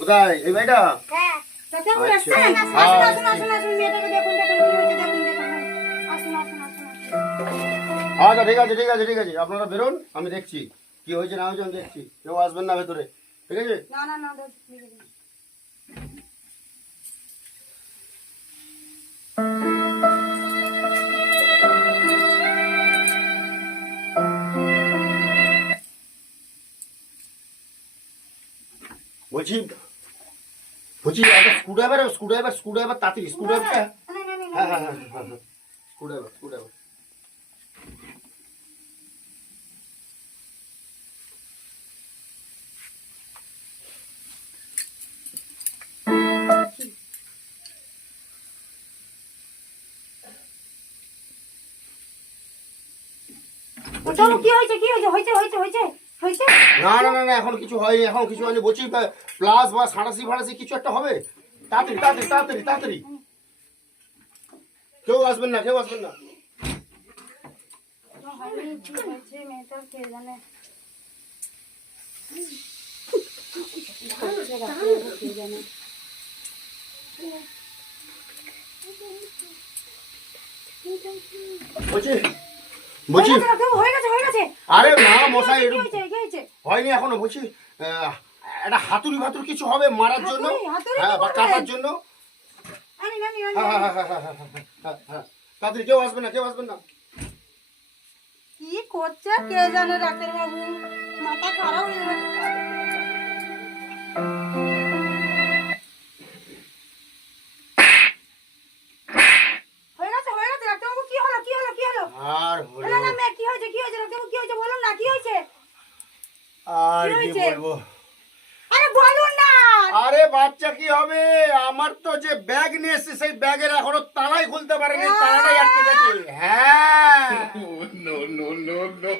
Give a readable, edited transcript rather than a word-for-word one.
কোথায় এই ভাইটা? হ্যাঁ আচ্ছা। আসুন আসুন আসুন আসুন মেয়েটাকে দেখুন দেখুন কি হয়েছে দেখুন দেখুন আসুন আসুন আসুন আচ্ছা ঠিক আছে ঠিক আছে ঠিক আছে, আপনারা বেরোন, আমি দেখছি কি হয়েছে না হয়েছে, আমি দেখছি। কেউ আসবেন না ভেতরে, ঠিক আছে? না না না দাদা লিখে দিন। বলছি বলছি একটা স্ক্রুড্রাইভার তাড়াতাড়ি স্ক্রুড্রাইভারটা। না না না হ্যাঁ হ্যাঁ হ্যাঁ হ্যাঁ হ্যাঁ স্ক্রুড্রাইভার। ওটা কি হয়েছে কি হয়েছে হয়েছে হয়েছে হয়েছে হয়েছে না না না না, এখন কিছু হয়নি, এখন কিছু হয়নি। বলছি প্লাস বা সাঁড়াশি ফাড়াশি কিছু একটা হবে। তাড়াতাড়ি তাড়াতাড়ি তাড়াতাড়ি তাড়াতাড়ি। কেউ আসবেন না, কেউ আসবেন না। হয়নি কি হয়েছে মেয়েটার কে জানে হচ্ছে ডাক্তারবাবু কে জানে বলছি বলছি হয়ে গেছে ডাক্তারবাবু, হয়ে গেছে হয়ে গেছে আরে না মশাই, কি একটু হয়েছে কি হয়েছে হয়নি এখনো। বলছি একটা হাতুড়ি ফাতুড়ি কিছু হবে মারার জন্য, হাতুড়ি হ্যাঁ কি বা করবে? কাটার জন্য। আনি আনি হ্যাঁ আনি হ্যাঁ হ্যাঁ হ্যাঁ হ্যাঁ হ্যাঁ হ্যাঁ, তাড়াতাড়ি কেউ আসবেন না, কেউ আসবেন না। কি করছে কে জানে ডাক্তারবাবু, মাথা খারাপ হয়ে যাবে। হয়ে গেছে ডাক্তারবাবু, কি হলো কি হলো কি হলো? আর না না হলো মেয়ে কি হয়েছে ডাক্তারবাবু, কি হয়েছে বলুন না কি হয়েছে? আর কি কি হয়েছে? বলবো। আরে বলুন না। আরে বাচ্চা কি হবে, আমার তো যে ব্যাগ নিয়ে এসেছি সেই ব্যাগের এখনো তালাই খুলতে পারেনি, তালাটাই আটকে গেছে। হ্যাঁ No, no, no, no.